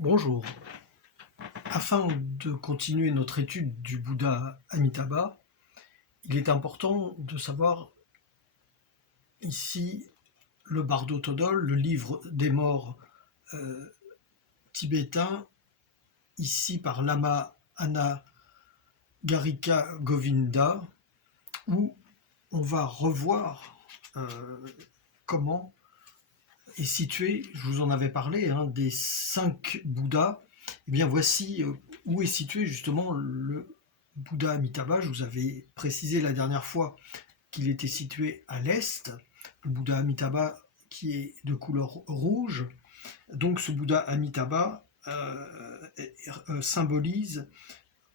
Bonjour. Afin de continuer notre étude du Bouddha Amitabha, il est important de savoir ici le Bardo Thodol, le livre des morts tibétain, ici par Lama Anagarika Govinda, où on va revoir comment est situé, je vous en avais parlé, des 5 Bouddhas. Eh bien voici où est situé justement le Bouddha Amitabha. Je vous avais précisé la dernière fois qu'il était situé à l'est, le Bouddha Amitabha qui est de couleur rouge. Donc ce Bouddha Amitabha symbolise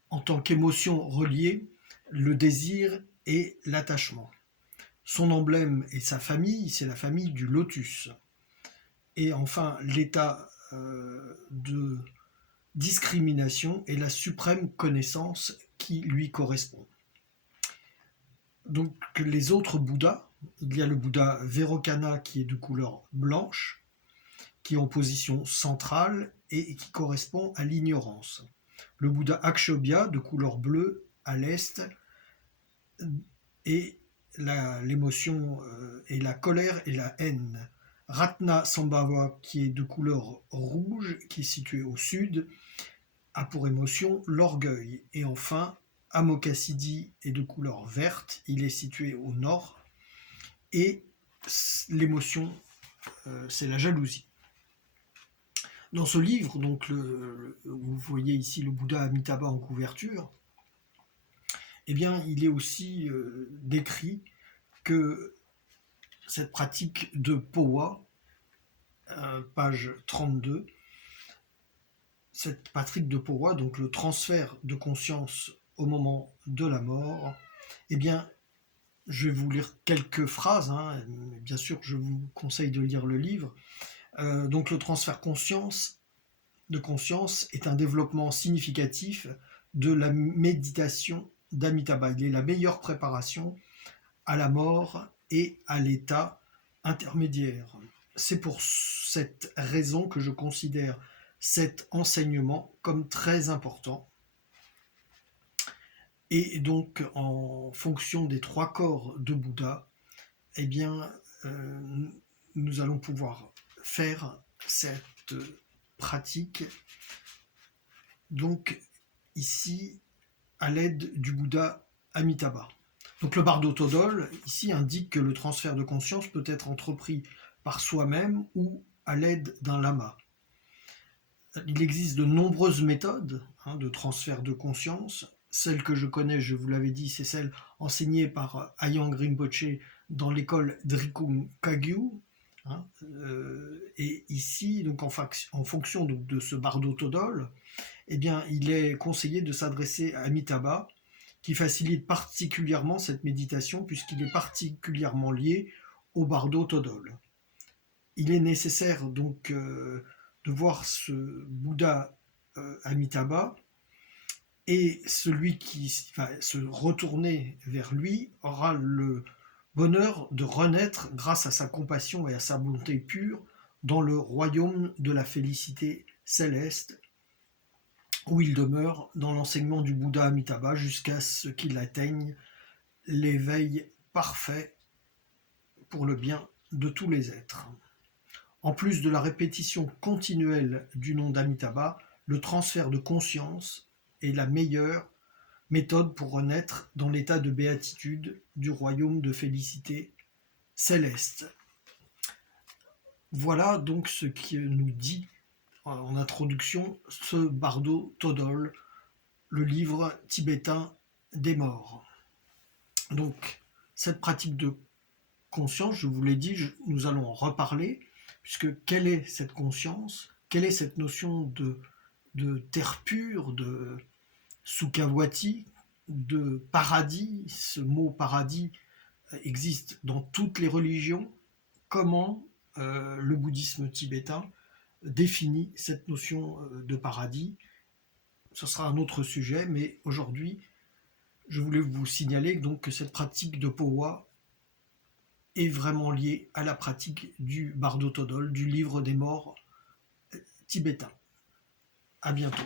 en tant qu'émotion reliée le désir et l'attachement. Son emblème et sa famille, c'est la famille du lotus. Et enfin, l'état de discrimination est la suprême connaissance qui lui correspond. Donc les autres Bouddhas, il y a le Bouddha Vairocana qui est de couleur blanche, qui est en position centrale et qui correspond à l'ignorance. Le Bouddha Akshobhya de couleur bleue à l'est et l'émotion et la colère et la haine. Ratna Sambhava qui est de couleur rouge, qui est situé au sud, a pour émotion l'orgueil. Et enfin, Amoghasiddhi est de couleur verte, il est situé au nord, et l'émotion, c'est la jalousie. Dans ce livre, donc vous voyez ici le Bouddha Amitabha en couverture, eh bien, il est aussi décrit que cette pratique de Powa, page 32, cette pratique de Powa, donc le transfert de conscience au moment de la mort, eh bien, je vais vous lire quelques phrases, bien sûr, je vous conseille de lire le livre. Donc, le transfert de conscience est un développement significatif de la méditation d'Amitabha. Il est la meilleure préparation à la mort et à l'état intermédiaire. C'est pour cette raison que je considère cet enseignement comme très important. Et donc, en fonction des 3 corps de Bouddha, eh bien, nous allons pouvoir faire cette pratique, donc ici, à l'aide du Bouddha Amitabha. Donc le Bardo Thodol, ici, indique que le transfert de conscience peut être entrepris par soi-même ou à l'aide d'un lama. Il existe de nombreuses méthodes de transfert de conscience. Celle que je connais, je vous l'avais dit, c'est celle enseignée par Ayang Rinpoche dans l'école Drikung Kagyu. Et ici, donc en fonction de ce Bardo Thodol, eh bien, il est conseillé de s'adresser à Amitabha, qui facilite particulièrement cette méditation puisqu'il est particulièrement lié au Bardo Thodol. Il est nécessaire donc de voir ce Bouddha Amitabha, et celui qui va se retourner vers lui aura le bonheur de renaître grâce à sa compassion et à sa bonté pure dans le royaume de la félicité céleste, où il demeure dans l'enseignement du Bouddha Amitabha jusqu'à ce qu'il atteigne l'éveil parfait pour le bien de tous les êtres. En plus de la répétition continuelle du nom d'Amitabha, le transfert de conscience est la meilleure méthode pour renaître dans l'état de béatitude du royaume de félicité céleste. Voilà donc ce qui nous dit en introduction ce Bardo Thodol, le livre tibétain des morts. Donc cette pratique de conscience, je vous l'ai dit, nous allons en reparler, puisque quelle est cette conscience? Quelle est cette notion de terre pure, de Sukhavati, de paradis? Ce mot paradis existe dans toutes les religions. Comment le bouddhisme tibétain définit cette notion de paradis? Ce sera un autre sujet, mais aujourd'hui, je voulais vous signaler donc que cette pratique de Powa est vraiment liée à la pratique du Bardo Thodol, du livre des morts tibétain. À bientôt.